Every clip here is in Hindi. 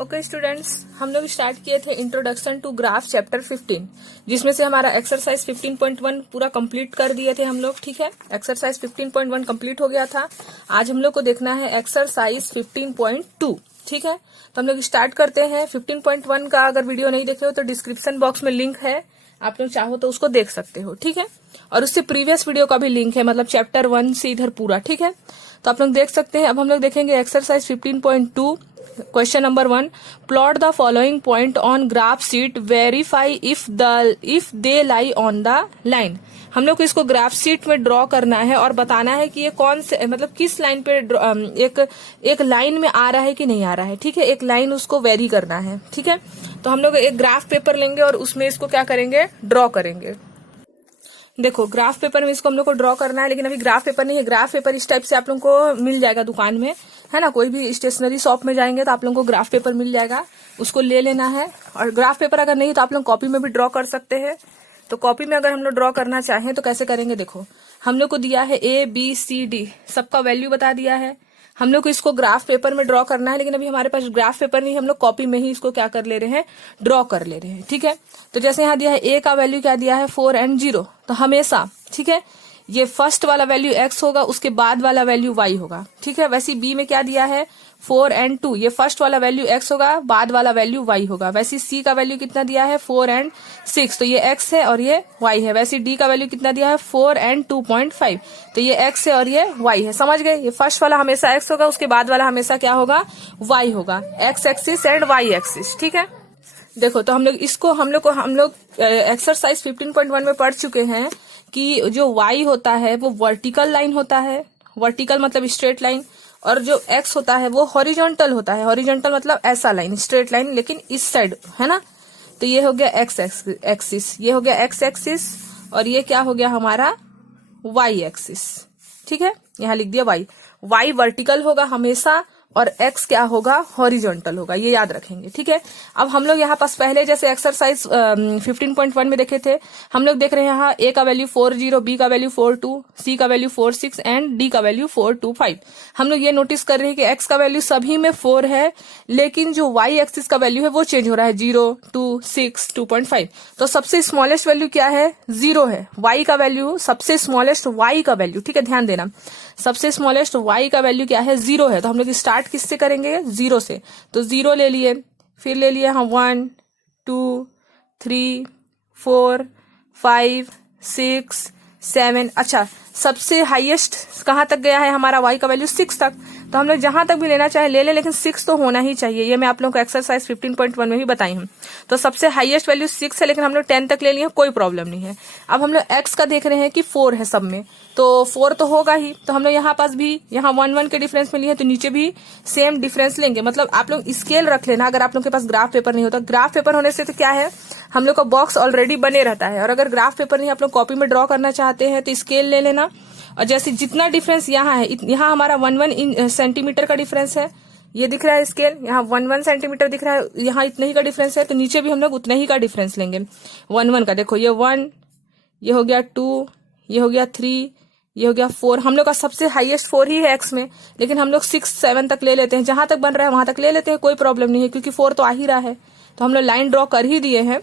ओके स्टूडेंट्स, हम लोग स्टार्ट किए थे इंट्रोडक्शन टू ग्राफ चैप्टर 15, जिसमें से हमारा एक्सरसाइज 15.1 पूरा कंप्लीट कर दिए थे हम लोग। ठीक है, एक्सरसाइज 15.1 कंप्लीट हो गया था। आज हम लोग को देखना है एक्सरसाइज 15.2। ठीक है, तो हम लोग स्टार्ट करते हैं। 15.1 का अगर वीडियो नहीं देखे हो तो डिस्क्रिप्शन बॉक्स में लिंक है, आप लोग चाहो तो उसको देख सकते हो। ठीक है, और उससे प्रीवियस वीडियो का भी लिंक है, मतलब चैप्टर 1 से इधर पूरा। ठीक है, तो आप लोग देख सकते हैं। अब हम लोग देखेंगे exercise 15.2। Question number 1, plot the following point on graph sheet, verify if they lie on the line. हम लोग को इसको ग्राफ शीट में ड्रॉ करना है और बताना है कि ये कौन से, मतलब किस लाइन पे एक लाइन में आ रहा है कि नहीं आ रहा है। ठीक है, एक लाइन उसको वेरी करना है। ठीक है, तो हम लोग एक ग्राफ पेपर लेंगे और उसमें इसको क्या करेंगे, ड्रॉ करेंगे। देखो, ग्राफ पेपर में इसको हम लोग को ड्रॉ करना है, लेकिन अभी ग्राफ पेपर नहीं है। ग्राफ पेपर इस टाइप से आप लोग को मिल जाएगा दुकान में, है ना। कोई भी स्टेशनरी शॉप में जाएंगे तो आप लोग को ग्राफ पेपर मिल जाएगा, उसको ले लेना है। और ग्राफ पेपर अगर नहीं तो आप लोग कॉपी में भी ड्रॉ कर सकते हैं। तो कॉपी में अगर हम लोग ड्रॉ करना चाहें तो कैसे करेंगे, देखो हम लोग को दिया है ABCD, सबका वैल्यू बता दिया है। हम लोग को इसको ग्राफ पेपर में ड्रॉ करना है, लेकिन अभी हमारे पास ग्राफ पेपर नहीं, हम लोग कॉपी में ही इसको क्या कर ले रहे हैं, ड्रॉ कर ले रहे हैं। ठीक है, तो जैसे यहाँ दिया है A का वैल्यू क्या दिया है, 4 और 0, तो हमेशा, ठीक है, ये फर्स्ट वाला वैल्यू x होगा, उसके बाद वाला वैल्यू y होगा। ठीक है, वैसे B में क्या दिया है, 4 और 2, ये फर्स्ट वाला वैल्यू x होगा, बाद वाला वैल्यू y होगा। वैसे C का वैल्यू कितना दिया है, 4 और 6, तो ये x है और ये y है। वैसे D का वैल्यू कितना दिया है, 4 और 2.5, तो ये x है और ये y है। समझ गए, ये फर्स्ट वाला हमेशा x होगा, उसके बाद वाला हमेशा क्या होगा, y होगा, x axis and y axis. ठीक है, देखो तो हम लोग एक्सरसाइज 15.1 में पढ़ चुके हैं कि जो y होता है वो वर्टिकल लाइन होता है, वर्टिकल मतलब स्ट्रेट लाइन, और जो x होता है वो हॉरिजॉन्टल होता है। हॉरिजॉन्टल मतलब ऐसा लाइन, स्ट्रेट लाइन, लेकिन इस साइड, है ना। तो ये हो गया x एक्सिस, ये हो गया x एक्सिस, और ये क्या हो गया हमारा y एक्सिस। ठीक है, यहाँ लिख दिया y वर्टिकल होगा हमेशा और x क्या होगा, हॉरिजॉन्टल होगा, ये याद रखेंगे। ठीक है, अब हम लोग यहाँ पास पहले जैसे एक्सरसाइज 15.1 में देखे थे, हम लोग देख रहे हैं यहाँ A का वैल्यू 40, B का वैल्यू 42, C का वैल्यू 46 एंड D का वैल्यू 425। हम लोग ये नोटिस कर रहे हैं कि x का वैल्यू सभी में 4 है, लेकिन जो y एक्सिस का वैल्यू है वो चेंज हो रहा है, 0, 2, 6, 2.5। तो सबसे स्मॉलेस्ट वैल्यू क्या है, 0 है। y का वैल्यू, सबसे स्मॉलेस्ट y का वैल्यू, ठीक है ध्यान देना, सबसे स्मॉलेस्ट y का वैल्यू क्या है, 0 है। तो हम लोग स्टार्ट किससे करेंगे, 0 से। तो 0 ले लिए, फिर ले लिए हम 1, 2, 3, 4, 5, 6, 7। अच्छा, सबसे हाईएस्ट कहाँ तक गया है हमारा, y का वैल्यू 6 तक। तो हम लोग जहां तक भी लेना चाहे ले ले, लेकिन 6 तो होना ही चाहिए। ये मैं आप लोगों को एक्सरसाइज 15.1 में भी बताई हूँ। तो सबसे हाईएस्ट वैल्यू 6 है, लेकिन हम लोग 10 तक ले लिए, कोई प्रॉब्लम नहीं है। अब हम लोग x का देख रहे हैं कि 4 है सब में, तो 4 तो होगा ही। तो हम लोग यहाँ पास भी, यहाँ 1 के डिफरेंस में लिए, तो नीचे भी सेम डिफरेंस लेंगे। मतलब आप लोग स्केल रख लेना, अगर आप लोग के पास ग्राफ पेपर नहीं होता। ग्राफ पेपर होने से तो क्या है, हम लोग का बॉक्स ऑलरेडी बने रहता है, और अगर ग्राफ पेपर नहीं आप लोग कॉपी में ड्रॉ करना चाहते हैं तो स्केल ले लेना। और जैसे जितना डिफरेंस यहाँ है, यहाँ हमारा 1 सेंटीमीटर का डिफरेंस है, ये दिख रहा है स्केल, यहाँ 1 सेंटीमीटर दिख रहा है, यहाँ इतने ही का डिफरेंस है, तो नीचे भी हम लोग उतने ही का डिफरेंस लेंगे, 1 का। देखो ये 1, ये हो गया 2, ये हो गया 3, ये हो गया 4। हम लोग का सबसे हाईएस्ट 4 ही है x में, लेकिन हम लोग 6, 7 तक ले लेते हैं, जहां तक बन रहा है वहां तक ले लेते हैं, कोई प्रॉब्लम नहीं है, क्योंकि 4 तो आ ही रहा है। तो हम लोग लाइन ड्रॉ कर ही दिए हैं,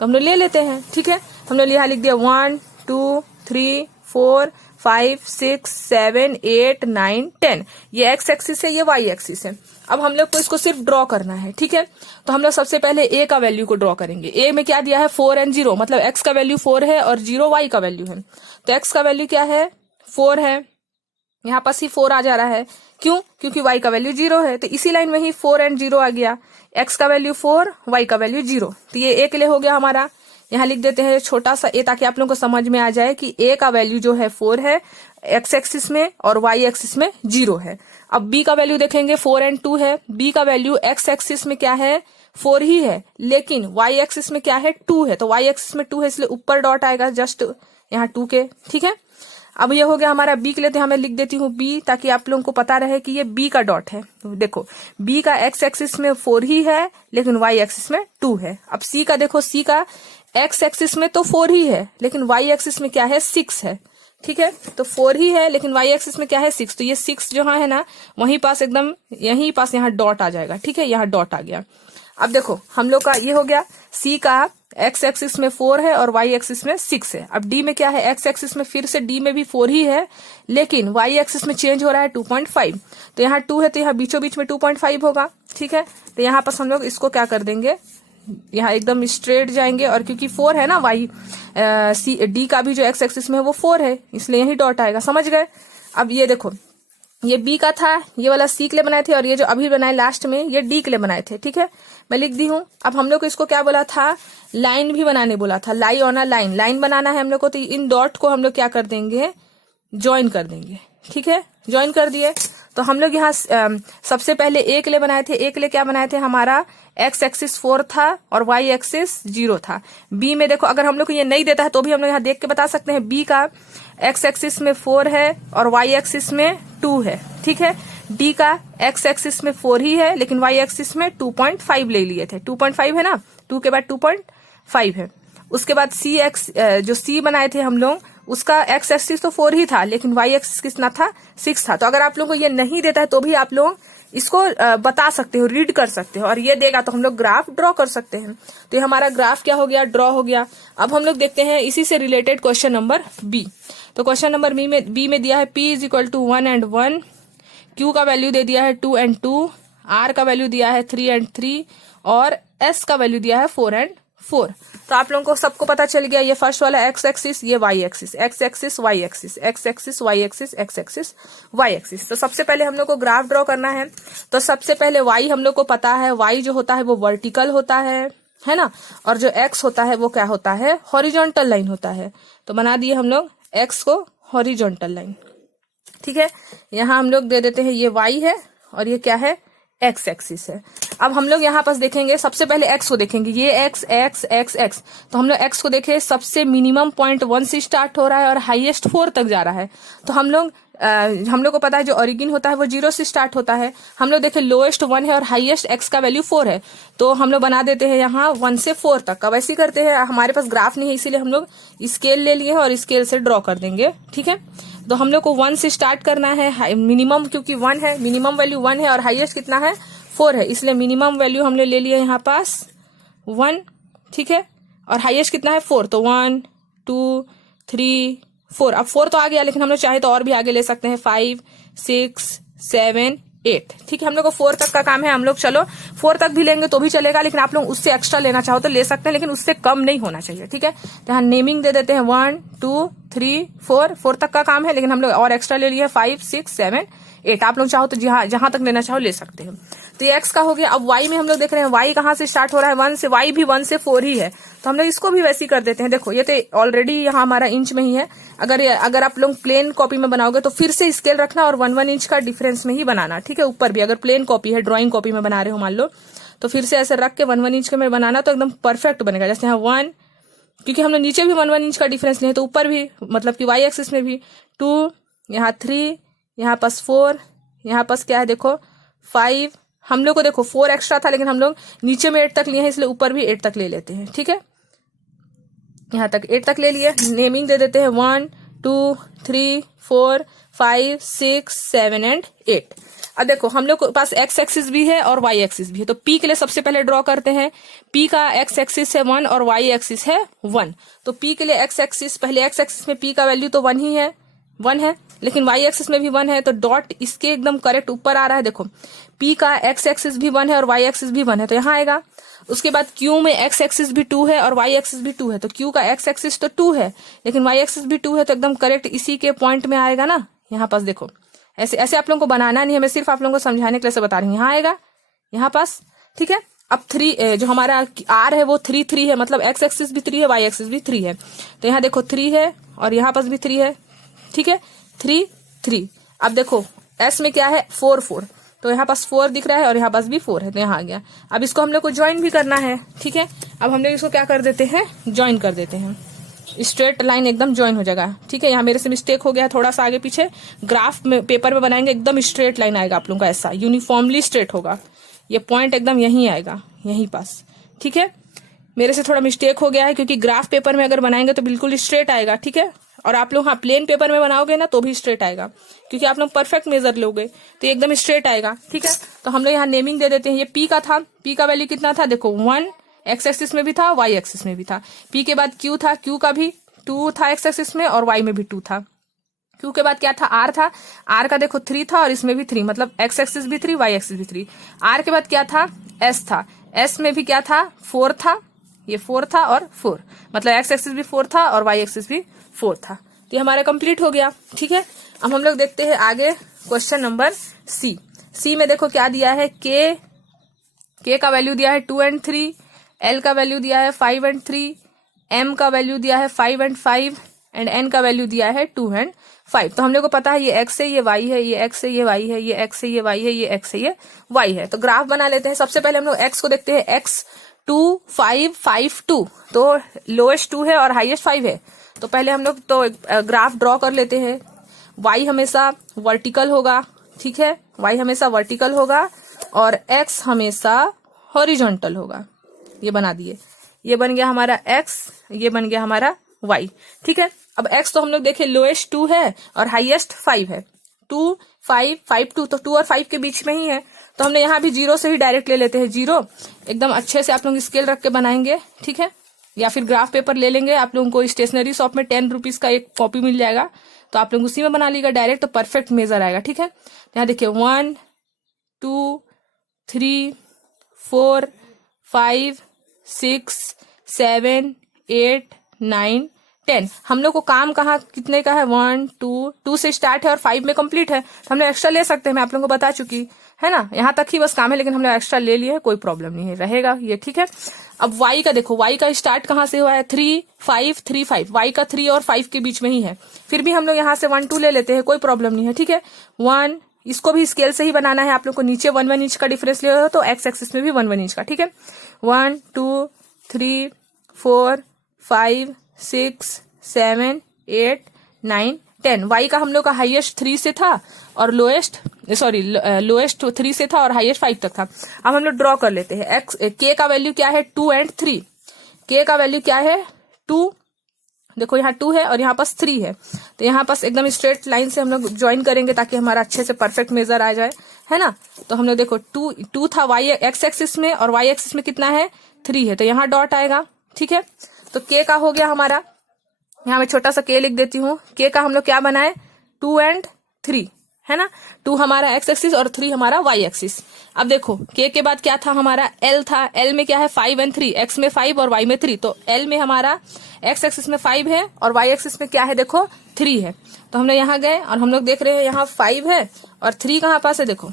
तो हम लोग ले लेते हैं। ठीक है, हम लोग यहाँ लिख दिया 1, 2, 3, 4, 5, 6, 7, 8, 9, 10। ये x एक्सिस है, ये y एक्सिस है। अब हम लोग को इसको सिर्फ ड्रॉ करना है। ठीक है, तो हम लोग सबसे पहले a का वैल्यू को ड्रॉ करेंगे। a में क्या दिया है, 4 और 0, मतलब x का वैल्यू 4 है और 0 y का वैल्यू है। तो x का वैल्यू क्या है, 4 है, यहाँ पास ही 4 आ जा रहा है। क्यों, क्योंकि y का वैल्यू 0 है, तो इसी लाइन में ही 4 और 0 आ गया। x का वैल्यू 4, y का वैल्यू 0, तो ये a के लिए हो गया हमारा। यहाँ लिख देते हैं छोटा सा a, ताकि आप लोगों को समझ में आ जाए कि a का वैल्यू जो है 4 है x एक्सिस में, और y एक्सिस में 0 है। अब b का वैल्यू देखेंगे, 4 और 2 है। b का वैल्यू x एक्सिस में क्या है, 4 ही है, लेकिन y एक्सिस में क्या है, 2 है। तो y एक्सिस में 2 है, इसलिए ऊपर डॉट आएगा जस्ट यहाँ 2 के। ठीक है, अब ये हो गया हमारा b के लिए, तो यहाँ मैं लिख देती हूँ b, ताकि आप लोगों को पता रहे कि ये b का डॉट है। तो देखो b का x एक्सिस में 4 ही है, लेकिन y एक्सिस में 2 है। अब c का देखो, c का x एक्सिस में तो 4 ही है, लेकिन y एक्सिस में क्या है, 6 है। ठीक है, तो 4 ही है, लेकिन वाई एक्सिस में क्या है 6, तो ये 6 जो है ना वहीं पास एकदम यहीं पास यहाँ डॉट आ जाएगा। ठीक है, यहाँ डॉट आ गया। अब देखो हम लोग का ये हो गया, सी का एक्स एक्सिस में 4 है और वाई एक्सिस में 6 है। अब डी में क्या है, एक्स एक्सिस में फिर से डी में भी 4 ही है, लेकिन वाई एक्सिस में चेंज हो रहा है 2.5, तो यहाँ 2 है तो यहाँ बीचों बीच में 2.5 होगा। ठीक है, तो यहाँ पर हम लोग इसको क्या कर देंगे, यहाँ एकदम स्ट्रेट जाएंगे, और क्योंकि 4 है ना वाई सी डी का भी जो एक्स एक्सिस में है वो 4 है, इसलिए यही डॉट आएगा। समझ गए। अब ये देखो, ये बी का था, ये वाला सी के लिए बनाए थे, और ये जो अभी बनाए लास्ट में ये डी के लिए बनाए थे। ठीक है, मैं लिख दी हूँ। अब हम लोग को इसको क्या बोला था, लाइन भी बनाने बोला था, lie on a line, line बनाना है हम लोग को। तो इन डॉट को हम लोग क्या कर देंगे, ज्वाइन कर देंगे। ठीक है, ज्वाइन कर दिए। तो हम लोग यहाँ सबसे पहले ए के लिए बनाए थे, ए के लिए क्या बनाए थे, हमारा एक्स एक्सिस 4 था और वाई एक्सिस 0 था। बी में देखो, अगर हम लोग को ये नहीं देता है तो भी हम लोग यहाँ देख के बता सकते हैं, बी का एक्स एक्सिस में 4 है और वाई एक्सिस में 2 है। ठीक है, डी का एक्स एक्सिस में 4 ही है, लेकिन वाई एक्सिस में 2.5 ले लिए थे। 2.5 है ना, 2 के बाद 2.5 है। उसके बाद सी एक्स जो सी बनाए थे हम लोग, उसका एक्स एक्सिस तो 4 ही था, लेकिन वाई एक्सिस कितना था, 6 था। तो अगर आप लोगों को ये नहीं देता है तो भी आप लोग इसको बता सकते हो, रीड कर सकते हो, और ये देगा तो हम लोग ग्राफ ड्रॉ कर सकते हैं। तो ये हमारा ग्राफ क्या हो गया, ड्रॉ हो गया। अब हम लोग देखते हैं इसी से रिलेटेड क्वेश्चन नंबर बी। तो क्वेश्चन नंबर बी में दिया है P is equal to 1 and 1, Q का वैल्यू दे दिया है 2 and 2, R का वैल्यू दिया है 3 and 3, और S का वैल्यू दिया है 4 and 4। तो आप लोगों को सबको पता चल गया, ये फर्स्ट वाला एक्स एक्सिस, ये Y axis, X axis Y axis, X axis Y axis, X axis Y axis. तो सबसे पहले हम लोग को ग्राफ ड्रॉ करना है। तो सबसे पहले वाई हम लोग को पता है, वाई जो होता है वो वर्टिकल होता है ना, और जो एक्स होता है वो क्या होता है, हॉरिजॉन्टल लाइन होता है। तो बना दिए हम लोग एक्स को हॉरिजॉन्टल लाइन। ठीक है, यहाँ हम लोग दे देते हैं ये वाई है और ये क्या है, एक्स एक्सिस है। अब हम लोग यहाँ पास देखेंगे, सबसे पहले एक्स को देखेंगे, ये एक्स एक्स एक्स एक्स। तो हम लोग एक्स को देखे, सबसे मिनिमम पॉइंट 1 से स्टार्ट हो रहा है और हाईएस्ट 4 तक जा रहा है। तो हम लोग को पता है जो ओरिजिन होता है वो 0 से स्टार्ट होता है। हम लोग देखे लोएस्ट 1 है और हाईएस्ट एक्स का वैल्यू 4 है, तो हम लोग बना देते हैं यहाँ 1 से 4 तक। अब ऐसे करते हैं, हमारे पास ग्राफ नहीं है इसीलिए हम लोग स्केल ले लिए हैं और स्केल से ड्रॉ कर देंगे। ठीक है, तो हम लोग को 1 से स्टार्ट करना है, मिनिमम क्योंकि 1 है, मिनिमम वैल्यू 1 है और हाईएस्ट कितना है 4 है, इसलिए मिनिमम वैल्यू हमने ले लिया यहाँ पास 1। ठीक है, और हाईएस्ट कितना है 4, तो 1 2 3 4। अब 4 तो आ गया, लेकिन हम लोग चाहे तो और भी आगे ले सकते हैं, 5 6 7 8। ठीक है, हम लोग को 4 तक का काम है, हम लोग चलो 4 तक भी लेंगे तो भी चलेगा, लेकिन आप लोग उससे एक्स्ट्रा लेना चाहो तो ले सकते हैं, लेकिन उससे कम नहीं होना चाहिए। ठीक है, तो यहाँ नेमिंग दे देते हैं 1 2 3 4 तक का काम है, लेकिन हम लोग और एक्स्ट्रा ले लिए 5 6 7 8। आप लोग चाहो तो जहां तक लेना चाहो ले सकते हैं। तो ये एक्स का हो गया। अब वाई में हम लोग देख रहे हैं, वाई कहाँ से स्टार्ट हो रहा है, 1 से, वाई भी 1 से 4 ही है, तो हम लोग इसको भी वैसे ही कर देते हैं। देखो ये तो ऑलरेडी यहाँ हमारा इंच में ही है, अगर आप लोग प्लेन कॉपी में बनाओगे तो फिर से स्केल रखना और 1 1 इंच का डिफरेंस में ही बनाना। ठीक है, ऊपर भी अगर प्लेन कॉपी है, ड्रॉइंग कॉपी में बना रहे हो मान लो, तो फिर से ऐसे रख के 1 1 इंच के में बनाना, तो एकदम परफेक्ट बनेगा। जैसे यहाँ 1, क्योंकि हम लोग नीचे भी 1 1 इंच का डिफरेंस लिए तो ऊपर भी, मतलब कि वाई एक्सिस में भी 2, यहाँ 3, यहाँ पास 4, यहाँ पास क्या है देखो 5। हम लोग को देखो 4 एक्स्ट्रा था, लेकिन हम लोग नीचे में 8 तक लिए हैं, इसलिए ऊपर भी 8 तक ले लेते हैं। ठीक है, यहाँ तक 8 तक ले लिए। नेमिंग दे देते हैं 1 2 3 4 5 6 7 एंड 8। अब देखो हम लोग के पास एक्स एक्सिस भी है और वाई एक्सिस भी है, तो पी के लिए सबसे पहले ड्रॉ करते हैं। पी का एक्स एक्सिस है 1 और वाई एक्सिस है 1। तो पी के लिए एक्स एक्सिस, पहले एक्स एक्सिस में पी का वैल्यू तो 1 ही है, 1 है, लेकिन वाई एक्सिस में भी 1 है, तो डॉट इसके एकदम करेक्ट ऊपर आ रहा है। देखो पी का एक्स एक्सिस भी 1 है और वाई एक्सिस भी 1 है, तो यहाँ आएगा। उसके बाद क्यू में एक्स एक्सिस भी 2 है और वाई एक्सिस भी 2 है, तो क्यू का एक्स एक्सिस तो 2 है, लेकिन वाई एक्सिस भी 2 है, तो एकदम करेक्ट इसी के पॉइंट में आएगा ना। यहाँ पास देखो ऐसे आप लोगों को बनाना नहीं है, मैं सिर्फ आप लोगों को समझाने के लिए बता रही हूँ। यहाँ आएगा यहाँ पास। ठीक है, अब 3 जो हमारा आर है वो 3 3 है, मतलब एक्स एक्सिस भी 3 है, वाई एक्सिस भी 3 है, तो यहाँ देखो 3 है और यहाँ पास भी 3 है। ठीक है, 3 3। अब देखो एस में क्या है 4 4, तो यहाँ पास 4 दिख रहा है और यहाँ पास भी 4 है, तो यहाँ आ गया। अब इसको हम लोग को ज्वाइन भी करना है। ठीक है, अब हम लोग इसको क्या कर देते हैं, ज्वाइन कर देते हैं, स्ट्रेट लाइन एकदम ज्वाइन हो जाएगा। ठीक है, यहाँ मेरे से मिस्टेक हो गया है थोड़ा सा आगे पीछे, ग्राफ में पेपर में बनाएंगे एकदम स्ट्रेट लाइन आएगा आप लोगों का, ऐसा यूनिफॉर्मली स्ट्रेट होगा, ये पॉइंट एकदम यहीं आएगा, यहीं पास। ठीक है, मेरे से थोड़ा मिस्टेक हो गया है, क्योंकि ग्राफ पेपर में अगर बनाएंगे तो बिल्कुल स्ट्रेट आएगा। ठीक है, और आप लोग हाँ प्लेन पेपर में बनाओगे ना तो भी स्ट्रेट आएगा, क्योंकि आप लोग परफेक्ट मेजर लोगे तो एकदम स्ट्रेट आएगा। ठीक है, तो हम लोग यहाँ नेमिंग दे देते हैं। ये पी का था, पी का वैल्यू कितना था देखो 1, एक्स एक्सिस में भी था, वाई एक्सिस में भी था। पी के बाद क्यू था, क्यू का भी 2 था एक्स एक्सिस में और वाई में भी 2 था। क्यू के बाद क्या था, आर था, आर का देखो 3 था और इसमें भी 3, मतलब एक्स एक्सिस भी 3, वाई एक्सिस भी 3। आर के बाद क्या था, एस था, एस में भी क्या था 4 था, ये 4 था और 4, मतलब एक्स एक्सिस भी 4 था और वाई एक्सिस भी 4 था। तो ये हमारा कंप्लीट हो गया। ठीक है, अब हम लोग देखते हैं आगे क्वेश्चन नंबर सी। सी में देखो क्या दिया है, के का वैल्यू दिया है 2 and 3, एल का वैल्यू दिया है 5 and 3, एम का वैल्यू दिया है 5 and 5 एंड एन का वैल्यू दिया है 2 and 5। तो हम लोग को पता है ये एक्स है, ये वाई है, ये एक्स है, ये वाई है, ये एक्स है, ये वाई है, ये एक्स है, ये वाई है। तो ग्राफ बना लेते हैं। सबसे पहले हम लोग एक्स को देखते हैं, एक्स 2 5 5 2, तो लोएस्ट 2 है और हाईएस्ट 5 है। तो पहले हम लोग तो ग्राफ ड्रॉ कर लेते हैं। वाई हमेशा वर्टिकल होगा, ठीक है, वाई हमेशा वर्टिकल होगा और एक्स हमेशा हॉरिजॉन्टल होगा। ये बना दिए, ये बन गया हमारा एक्स, ये बन गया हमारा वाई। ठीक है, अब एक्स तो हम लोग देखे लोएस्ट 2 है और हाईएस्ट 5 है। 2 5 5 2, तो 2 और 5 के बीच में ही है। तो हमने यहाँ भी 0 से ही डायरेक्ट ले लेते हैं। 0 एकदम अच्छे से आप लोग स्केल रख के बनाएंगे। ठीक है, या फिर ग्राफ पेपर ले लेंगे। आप लोगों को स्टेशनरी शॉप में 10 रुपीज का एक कॉपी मिल जाएगा, तो आप लोग उसी में बना लीजिएगा डायरेक्ट, तो परफेक्ट मेजर आएगा। ठीक है, यहाँ देखिए 1 2 3 4 5 6 7 8 9 10। हम लोग को काम कहाँ कितने का है, 1 2 से स्टार्ट है और 5 में कंप्लीट है। तो हम लोग एक्स्ट्रा ले सकते हैं, मैं आप लोगों को बता चुकी है ना, यहाँ तक ही बस काम है, लेकिन हम लोग एक्स्ट्रा ले लिए, कोई प्रॉब्लम नहीं है, रहेगा ये। ठीक है, अब वाई का देखो, वाई का स्टार्ट कहाँ से हुआ है, 3 5 3 5, वाई का 3 और 5 के बीच में ही है। फिर भी हम लोग यहाँ से 1 2 ले लेते हैं, कोई प्रॉब्लम नहीं है। ठीक है, 1, इसको भी स्केल से ही बनाना है। आप लोग को नीचे 1 1 इंच का डिफरेंस ले हो तो एक्स एक्सिस में भी 1 1 इंच का। ठीक है, 1 2 3 4 5 6 7 8 9 10। वाई का हम लोग का हाईएस्ट 3 से था और लोएस्ट 3 से था और हाईएस्ट 5 तक था। अब हम लोग ड्रॉ कर लेते हैं। एक्स के का वैल्यू क्या है, 2 and 3। के का वैल्यू क्या है 2, देखो यहाँ 2 है और यहाँ पास 3 है, तो यहाँ पास एकदम स्ट्रेट लाइन से हम लोग ज्वाइन करेंगे ताकि हमारा अच्छे से परफेक्ट मेजर आ जाए, है ना। तो हम लोग देखो 2 था वाई एक्स एक्सिस में और वाई एक्सिस में कितना है 3 है, तो यहाँ डॉट आएगा। ठीक है, तो के का हो गया हमारा, यहाँ मैं छोटा सा के लिख देती हूँ। के का हम लोग क्या बनाए 2 and 3, है ना। 2 हमारा एक्स एक्सिस और 3 हमारा वाई एक्सिस। अब देखो के बाद क्या था हमारा, एल था। एल में क्या है 5 and 3, एक्स में 5 और वाई में 3। तो एल में हमारा एक्स एक्सिस में 5 है और वाई एक्सिस में क्या है देखो 3 है। तो हमने यहाँ गए और हम लोग देख रहे हैं यहाँ 5 है और 3 कहाँ पास है, देखो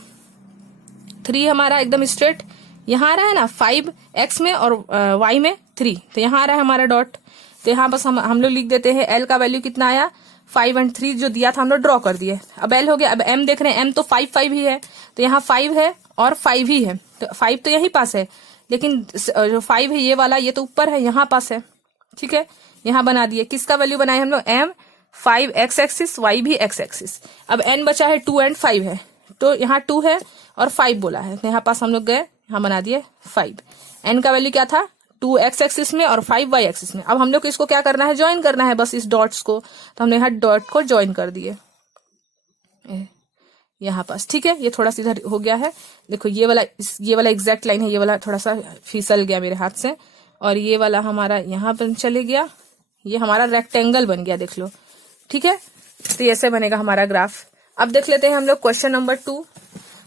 3 हमारा एकदम स्ट्रेट यहाँ आ रहा है ना, 5 एक्स में और वाई में 3, तो यहाँ आ रहा है हमारा डॉट। तो यहाँ बस हम लोग लिख देते हैं एल का वैल्यू कितना आया 5 and 3 जो दिया था हम लोग ड्रॉ कर दिए। अब एल हो गया। अब एम देख रहे हैं, एम तो 5 5 ही है, तो यहाँ 5 है और 5 ही है, तो 5 तो यहीं पास है, लेकिन जो 5 है ये वाला, ये तो ऊपर है, यहाँ पास है। ठीक है, यहाँ बना दिए। किसका वैल्यू बनाए हम लोग, एम 5 एक्स एक्सिस, वाई भी एक्स एक्सिस। अब एन बचा है 2 and 5 है, तो यहाँ 2 है और 5 बोला है, तो यहाँ पास हम लोग गए, यहाँ बना दिए 5। एन का वैल्यू क्या था 2 एक्स एक्सिस में और 5 वाई एक्सिस में। अब हम लोग को इसको क्या करना है, ज्वाइन करना है बस इस डॉट्स को। तो हमने यहाँ डॉट को ज्वाइन कर दिए यहाँ पास। ठीक है, ये थोड़ा सा इधर हो गया है, देखो ये वाला एग्जैक्ट लाइन है, ये वाला थोड़ा सा फिसल गया मेरे हाथ से, और ये वाला हमारा यहाँ पर चले गया, ये हमारा रेक्टेंगल बन गया, देख लो। ठीक है, तो ऐसे बनेगा हमारा ग्राफ। अब देख लेते हैं हम लोग क्वेश्चन नंबर 2।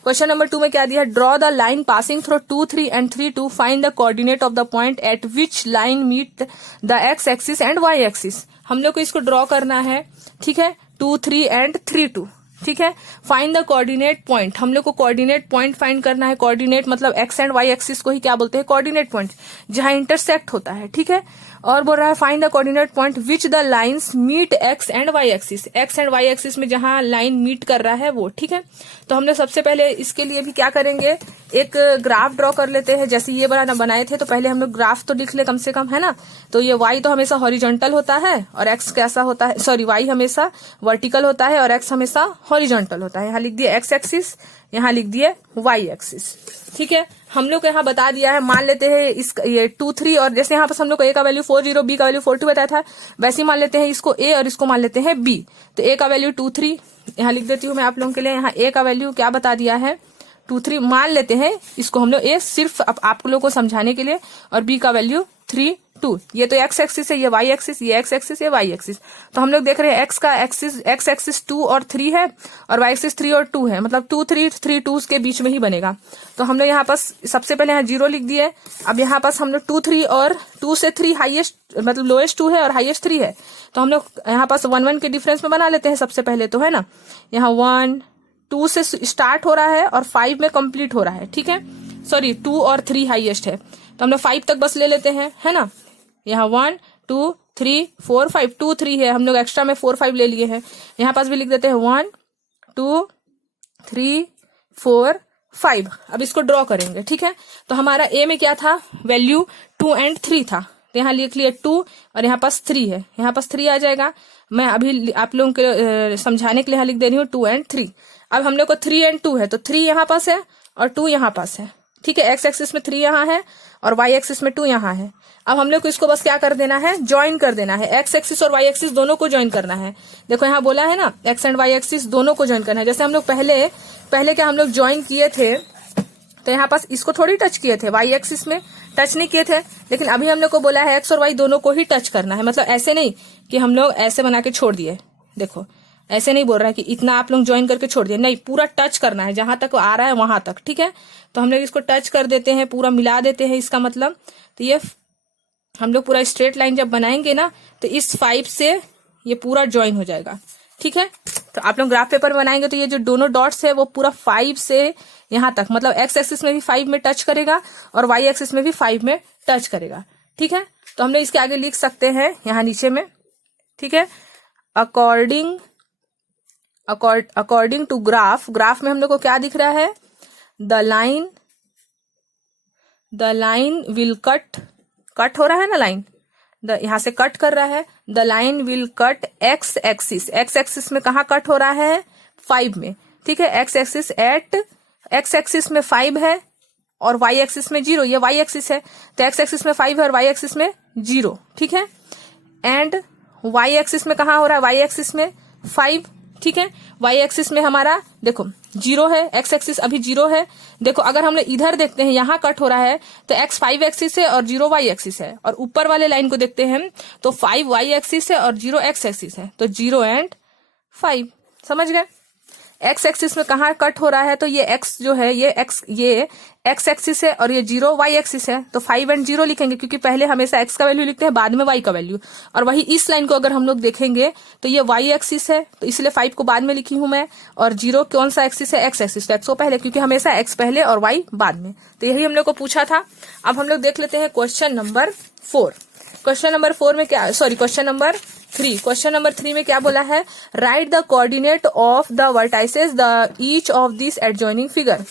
क्वेश्चन नंबर 2 में क्या दिया है, draw the line passing through 2 3 and 3 2, find the coordinate of the point at which line meet the X axis and Y axis. हम लोग को इसको ड्रॉ करना है। ठीक है, 2 3 and 3 2। ठीक है, फाइंड द कोऑर्डिनेट पॉइंट, हम लोग को कोऑर्डिनेट पॉइंट फाइंड करना है। कोऑर्डिनेट मतलब एक्स एंड वाई एक्सिस को ही क्या बोलते हैं, कोऑर्डिनेट पॉइंट, जहां इंटरसेक्ट होता है। ठीक है, और बोल रहा है find the coordinate point which the lines meet X and Y axis, X and Y axis में जहां लाइन मीट कर रहा है वो। ठीक है, तो हमने सबसे पहले इसके लिए भी क्या करेंगे, एक ग्राफ ड्रॉ कर लेते हैं। जैसे ये बनाए थे, तो पहले हम लोग ग्राफ तो लिख ले कम से कम, है ना। तो ये वाई तो हमेशा हॉरिजॉन्टल होता है और एक्स कैसा होता है, सॉरी वाई हमेशा वर्टिकल होता है और एक्स हमेशा हॉरिजॉन्टल होता है। यहाँ लिख दिए एक्स एक्सिस, यहाँ लिख दिए वाई एक्सिस। ठीक है, हम लोग को यहाँ बता दिया है, मान लेते हैं इस ये 2 3 और जैसे यहाँ पर हम लोग को ए का वैल्यू 40, बी का वैल्यू 42 बताया था, वैसे ही मान लेते हैं इसको ए और इसको मान लेते हैं बी। तो ए का वैल्यू 2 3, यहाँ लिख देती हूँ मैं आप लोगों के लिए। यहाँ ए का वैल्यू क्या बता दिया है 2 3 मान लेते हैं इसको हम लोग ए, सिर्फ आप लोगों को समझाने के लिए, और बी का वैल्यू 3 2। ये तो एक्स एक्सिस है, ये वाई एक्सिस, ये एक्स एक्सिस, ये वाई एक्सिस। तो हम लोग देख रहे हैं एक्स का एक्स एक्सिस 2 और 3 है और वाई एक्सिस 3 और 2 है, मतलब 2 3 3 2 के बीच में ही बनेगा। तो हम लोग यहाँ पास सबसे पहले यहाँ 0 लिख दिए। अब यहाँ पास हम लोग 2 3 और 2 से 3 हाईएस्ट, मतलब लोएस्ट 2 है और हाईएस्ट 3 है। तो हम लोग यहाँ पास 1 1 के डिफरेंस में बना लेते हैं सबसे पहले, तो है ना। यहाँ 1 2 से स्टार्ट हो रहा है और 5 में कंप्लीट हो रहा है। ठीक है, सॉरी 2 और 3 हाईएस्ट है, तो हम लोग 5 तक बस ले लेते हैं, है ना। यहाँ 1 2 3 4 5, 2 3 है, हम लोग एक्स्ट्रा में 4 5 ले लिए हैं। यहाँ पास भी लिख देते हैं 1 2 3 4 5। अब इसको ड्रॉ करेंगे। ठीक है, तो हमारा ए में क्या था, वैल्यू 2 और 3 था, तो यहाँ लिख लिया 2 और यहाँ पास 3 है, यहाँ पास 3 आ जाएगा। मैं अभी आप लोगों के समझाने के लिए यहाँ लिख दे रही हूँ 2 और 3। अब हम लोग को 3 और 2 है, तो 3 यहाँ पास है और 2 यहाँ पास है। ठीक है, एक्स एक्सिस में 3 यहाँ है और वाई एक्सिस में 2 यहाँ है। अब हम लोग को इसको बस क्या कर देना है, ज्वाइन कर देना है। एक्स एक्सिस और वाई एक्सिस दोनों को ज्वाइन करना है। देखो यहाँ बोला है ना, एक्स एंड वाई एक्सिस दोनों को ज्वाइन करना है। जैसे हम लोग पहले क्या हम लोग ज्वाइन किए थे, तो यहाँ पास इसको थोड़ी टच किए थे, वाई एक्सिस में टच नहीं किए थे, लेकिन अभी हम लोग को बोला है एक्स और वाई दोनों को ही टच करना है। मतलब ऐसे नहीं कि हम लोग ऐसे बना के छोड़ दिए, देखो ऐसे नहीं बोल रहा है कि इतना आप लोग ज्वाइन करके छोड़ दिए, नहीं, पूरा टच करना है, जहां तक आ रहा है वहां तक। ठीक है, तो हम लोग इसको टच कर देते हैं, पूरा मिला देते हैं, इसका मतलब तो ये हम लोग पूरा स्ट्रेट लाइन जब बनाएंगे ना, तो इस 5 से ये पूरा ज्वाइन हो जाएगा। ठीक है, तो आप लोग ग्राफ पेपर बनाएंगे तो ये जो दोनों डॉट्स है वो पूरा 5 से यहाँ तक, मतलब एक्स एक्सिस में भी 5 में टच करेगा और वाई एक्सिस में भी 5 में टच करेगा। ठीक है, तो हम लोग इसके आगे लिख सकते हैं यहाँ नीचे में। ठीक है, अकॉर्डिंग टू ग्राफ में हम लोग को क्या दिख रहा है, द लाइन विल कट हो रहा है ना, लाइन यहाँ से कट कर रहा है। The line will cut x axis में कहाँ कट हो रहा है, 5 में। ठीक है, एक्स एक्सिस में 5 है और वाई एक्सिस में 0, ये वाई एक्सिस है, तो एक्स एक्सिस में 5 है और वाई एक्सिस में 0। ठीक है, एंड वाई एक्सिस में कहाँ हो रहा है, वाई एक्सिस में 5। ठीक है, वाई एक्सिस में हमारा देखो 0 है, एक्स एक्सिस अभी 0 है। देखो अगर हम लोग इधर देखते हैं, यहाँ कट हो रहा है, तो x 5 एक्सिस है और 0 y एक्सिस है, और ऊपर वाले लाइन को देखते हैं तो 5 y एक्सिस है और 0 x एक्सिस है, तो 0 और 5। समझ गए, एक्स एक्सिस में कहाँ कट हो रहा है, तो ये x जो है ये x एक्सिस है और ये 0 y एक्सिस है, तो 5 और 0 लिखेंगे, क्योंकि पहले हमेशा x का वैल्यू लिखते हैं, बाद में y का वैल्यू। और वही इस लाइन को अगर हम लोग देखेंगे तो ये y एक्सिस है, तो इसलिए 5 को बाद में लिखी हूं मैं, और 0 कौन सा एक्सिस है, x एक्सिस, तो x को पहले, क्योंकि हमेशा x पहले और y बाद में। तो यही हम लोग को पूछा था। अब हम लोग देख लेते हैं क्वेश्चन नंबर 4। क्वेश्चन नंबर 4 में क्या, sorry question number 3। Question number 3 में क्या बोला है, right the coordinate of the vertices the each of this adjoining figure.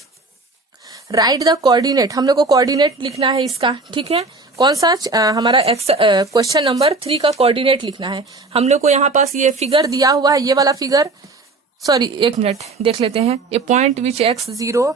Right the coordinate, हम लोग को कोऑर्डिनेट लिखना है इसका। ठीक है, कौन सा हमारा क्वेश्चन नंबर 3 का कोऑर्डिनेट लिखना है। हम लोग को यहाँ पास ये फिगर दिया हुआ है, ये वाला फिगर, सॉरी एक मिनट देख लेते हैं, ये पॉइंट विच x0,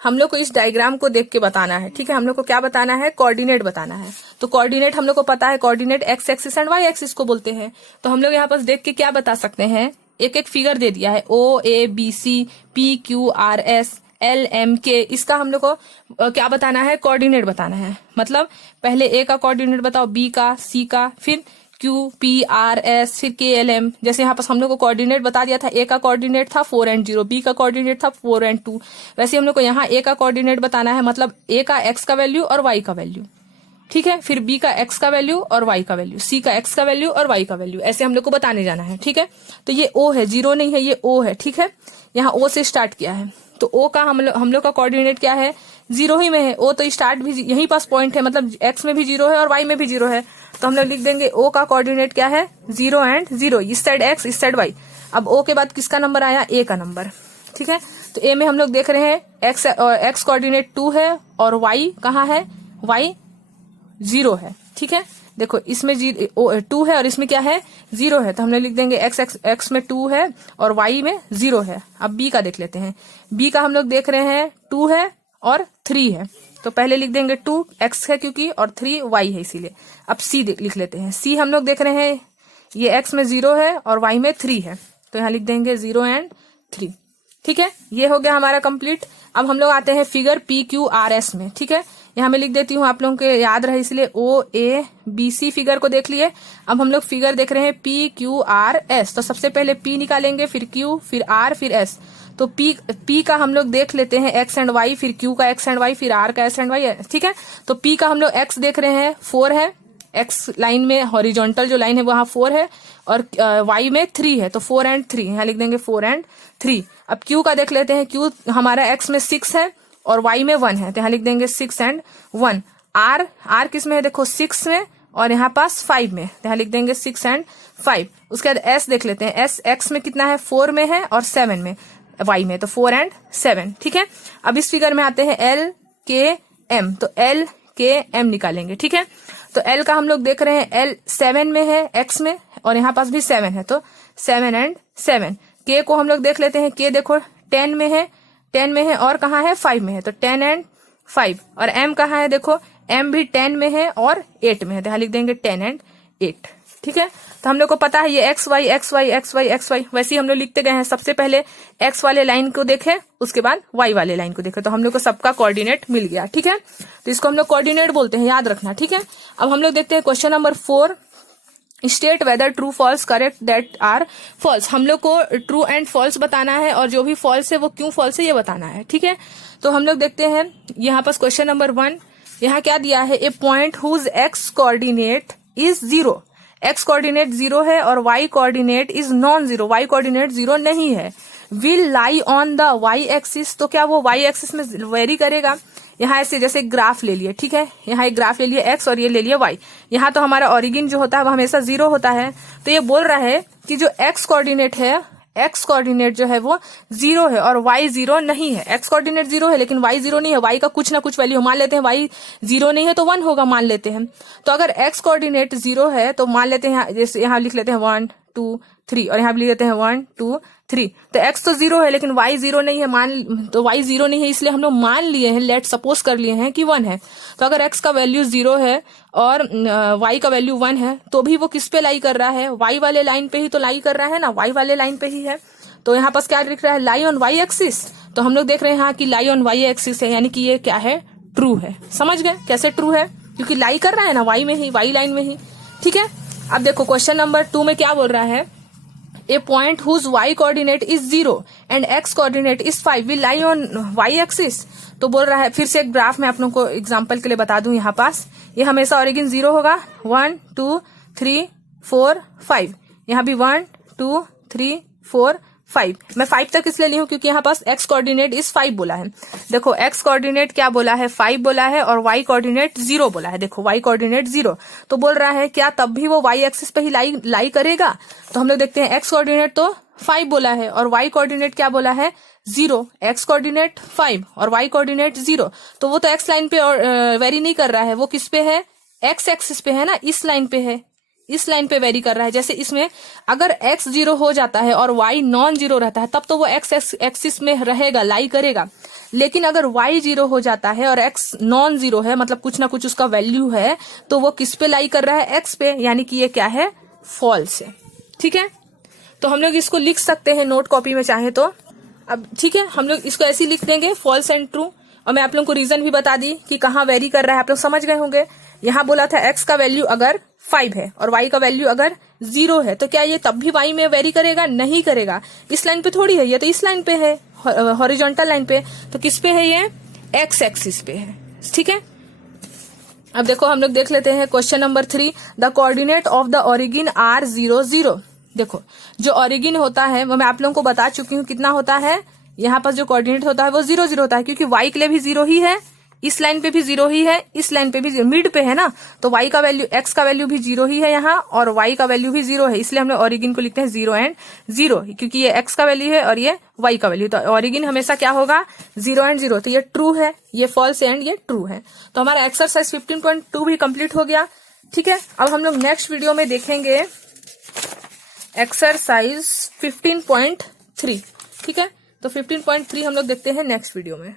हम लोग को इस डायग्राम को देख के बताना है। ठीक है, हम लोग को क्या बताना है, कोऑर्डिनेट बताना है। तो कोऑर्डिनेट हम लोग को पता है, coordinate X axis and Y axis को बोलते हैं। तो हम लोग यहाँ पास देख के क्या बता सकते हैं, एक एक फिगर दे दिया है, OABC PQRS LMK, इसका हम लोग को क्या बताना है, कोऑर्डिनेट बताना है। मतलब पहले A का कोऑर्डिनेट बताओ, B का, C का, फिर QPRS, फिर KLM। जैसे यहाँ पर हम लोग को कोऑर्डिनेट बता दिया था, A का कोऑर्डिनेट था 4 और 0, B का कोऑर्डिनेट था 4 और 2। वैसे हम लोग को यहाँ A का कोऑर्डिनेट बताना है, मतलब A का x का वैल्यू और y का वैल्यू। ठीक है, फिर B का x का वैल्यू और y का वैल्यू, C का x का वैल्यू और y का वैल्यू, ऐसे हम लोग को बताने जाना है। ठीक है, तो ये O है, 0 नहीं है, ये O है। ठीक है, यहाँ O से स्टार्ट किया है, तो O का हम लोग का कोऑर्डिनेट क्या है, 0 ही में है। O तो स्टार्ट भी यहीं पास पॉइंट है, मतलब x में भी 0 है और y में भी 0 है, तो हम लोग लिख देंगे O का कोऑर्डिनेट क्या है, 0 और 0, इस साइड x इस साइड y। अब O के बाद किसका नंबर आया, A का नंबर। ठीक है, तो A में हम लोग देख रहे हैं x कोऑर्डिनेट 2 है और y कहाँ है, y 0 है। ठीक है, देखो इसमें 2 है और इसमें क्या है 0 है, तो हमने लिख देंगे x में 2 है और y में 0 है। अब b का देख लेते हैं। b का हम लोग देख रहे हैं 2 है और 3 है, तो पहले लिख देंगे 2 x है क्योंकि, और 3 y है इसीलिए। अब c लिख लेते हैं। c हम लोग देख रहे हैं ये x में 0 है और y में 3 है, तो यहाँ लिख देंगे 0 एंड 3। ठीक है, ये हो गया हमारा कंप्लीट। अब हम लोग आते हैं फिगर PQRS में। ठीक है, यहाँ मैं लिख देती हूँ, आप लोगों को याद रहे इसलिए OABC फिगर को देख लिए। अब हम लोग फिगर देख रहे हैं PQRS, तो सबसे पहले P निकालेंगे, फिर Q, फिर R, फिर S। तो P का हम लोग देख लेते हैं x एंड y, फिर Q का x एंड y, फिर R का s एंड y। ठीक है, तो P का हम लोग x देख रहे हैं 4 है, x लाइन में हॉरिजॉन्टल जो लाइन है वहां 4 है, और y में 3 है, तो 4 एंड 3, यहाँ लिख देंगे 4 एंड 3। अब Q का देख लेते हैं। Q हमारा x में 6 है और y में 1 है, तो यहाँ लिख देंगे 6 एंड 1। R किस में है, देखो 6 में और यहाँ पास 5 में, तो यहाँ लिख देंगे 6 एंड 5। उसके बाद S देख लेते हैं। S x में कितना है, 4 में है और 7 में, y में, तो 4 एंड 7। ठीक है, अब इस फिगर में आते हैं L K M, तो L K M निकालेंगे। ठीक है, तो L का हम लोग देख रहे हैं L 7 में है x में, और यहाँ पास भी 7 है, तो 7 एंड 7। K को हम लोग देख लेते हैं। K देखो 10 में है, 10 में है और कहाँ है 5 में है, तो 10 एंड 5। और M कहाँ है, देखो M भी 10 में है और 8 में है, तो यहाँ लिख देंगे 10 एंड 8। ठीक है, तो हम लोग को पता है ये x y x y x y x y, वैसे ही हम लोग लिखते गए हैं। सबसे पहले x वाले लाइन को देखे, उसके बाद y वाले लाइन को देखे, तो हम लोग को सबका कोऑर्डिनेट मिल गया। ठीक है, तो इसको हम लोग कोऑर्डिनेट बोलते हैं, याद रखना। ठीक है, अब हम लोग देखते हैं question number 4, state whether true false correct that are false. हम लोग को ट्रू एंड फॉल्स बताना है, और जो भी फॉल्स है वो क्यों फॉल्स है ये बताना है। ठीक है, तो हम लोग देखते हैं यहाँ पास क्वेश्चन नंबर 1, यहाँ क्या दिया है, a point whose x coordinate is 0। X coordinate 0 है और y coordinate is non 0, y coordinate 0 नहीं है। Will lie on the y axis, तो क्या वो y एक्सिस में वेरी करेगा। यहाँ ऐसे जैसे ग्राफ ले लिए, ठीक है, यहाँ एक ग्राफ ले लिए x और ये ले लिए y। यहाँ तो हमारा ओरिजिन जो होता है वो हमेशा 0 होता है, तो ये बोल रहा है कि जो x कोऑर्डिनेट है, x कोऑर्डिनेट जो है वो 0 है और y 0 नहीं है। x कोऑर्डिनेट 0 है लेकिन y 0 नहीं है, y का कुछ ना कुछ वैल्यू मान लेते हैं, y 0 नहीं है तो 1 होगा मान लेते हैं। तो अगर x कोऑर्डिनेट 0 है तो मान लेते हैं, जैसे यहाँ लिख लेते हैं 1 2 3 और यहाँ भी लिख लेते हैं 1 2 3। तो x तो 0 है लेकिन y 0 नहीं है, तो y 0 नहीं है, इसलिए हम लोग मान लिए हैं, लेट सपोज कर लिए हैं कि 1 है। तो अगर x का वैल्यू 0 है और y का वैल्यू 1 है, तो भी वो किस पे लाई कर रहा है, y वाले लाइन पे ही तो लाई कर रहा है ना, y वाले लाइन पे ही है। तो यहाँ पास क्या लिख रहा है, लाई ऑन y एक्सिस। तो हम लोग देख रहे हैं यहाँ कि लाई ऑन y एक्सिस है, यानी कि ये क्या है, ट्रू है। समझ गए कैसे ट्रू है, क्योंकि लाई कर रहा है ना y में ही, y लाइन में ही। ठीक है, अब देखो क्वेश्चन नंबर 2 में क्या बोल रहा है, a point whose y coordinate is 0 and x coordinate is 5 will lie on y axis. तो बोल रहा है, फिर से एक ग्राफ में आप लोगों को एग्जांपल के लिए बता दूं, यहाँ पास ये हमेशा ओरिजिन 0 होगा, 1 2 3 4 5, यहाँ भी 1 2 3 4 5। मैं 5 तक इसलिए ली हूं क्योंकि यहाँ पास x कोऑर्डिनेट इज 5 बोला है। देखो x कोऑर्डिनेट क्या बोला है, 5 बोला है, और y कोऑर्डिनेट 0 बोला है। देखो y कोऑर्डिनेट 0, तो बोल रहा है क्या तब भी वो y एक्सिस पे ही लाई करेगा। तो हम लोग देखते हैं, x कोऑर्डिनेट तो 5 बोला है और y कोऑर्डिनेट क्या बोला है, 0। x कोऑर्डिनेट 5 और y कोऑर्डिनेट 0, तो वो तो x लाइन पे वेरी नहीं कर रहा है, वो किस पे है, x एक्सिस पे है ना, इस लाइन पे है, इस लाइन पे वेरी कर रहा है। जैसे इसमें अगर x 0 हो जाता है और y नॉन 0 रहता है, तब तो वो x एक्सिस में रहेगा, लाई करेगा। लेकिन अगर y 0 हो जाता है और x नॉन 0 है, मतलब कुछ ना कुछ उसका वैल्यू है, तो वो किस पे लाई कर रहा है, x पे, यानी कि ये क्या है, फॉल्स है। ठीक है, तो हम लोग इसको लिख सकते हैं नोट कॉपी में चाहे तो। अब ठीक है, हम लोग इसको ऐसे ही लिख देंगे, फॉल्स एंड ट्रू। और मैं आप लोगों को रीजन भी बता दी कि कहाँ वेरी कर रहा है, आप लोग समझ गए होंगे। यहाँ बोला था x का वैल्यू अगर 5 है और y का वैल्यू अगर 0 है, तो क्या ये तब भी y में वेरी करेगा, नहीं करेगा। इस लाइन पे थोड़ी है, ये तो इस लाइन पे है, हॉरिजॉन्टल लाइन पे, तो किस पे है, ये x एक्सिस पे है। ठीक है, अब देखो हम लोग देख लेते हैं question number 3, the coordinate of the origin are 0 0। देखो जो ओरिजिन होता है वो मैं आप लोगों को बता चुकी हूँ कितना होता है, यहाँ पर जो कोऑर्डिनेट होता है वो 0 0 होता है, क्योंकि y के लिए भी 0 ही है, इस लाइन पे भी 0 ही है, इस लाइन पे भी मिड पे है ना, तो y का वैल्यू, x का वैल्यू भी 0 ही है यहाँ, और y का वैल्यू भी 0 है, इसलिए हमने ओरिजिन को लिखते हैं 0 एंड 0, क्योंकि ये x का वैल्यू है और ये y का वैल्यू, तो ओरिजिन हमेशा क्या होगा, 0 एंड 0। तो ये ट्रू है, ये फॉल्स एंड ये ट्रू है। तो हमारा एक्सरसाइज 15.2 भी कंप्लीट हो गया। ठीक है, अब हम लोग नेक्स्ट वीडियो में देखेंगे एक्सरसाइज 15.3। ठीक है, तो 15.3 हम लोग देखते हैं नेक्स्ट वीडियो में।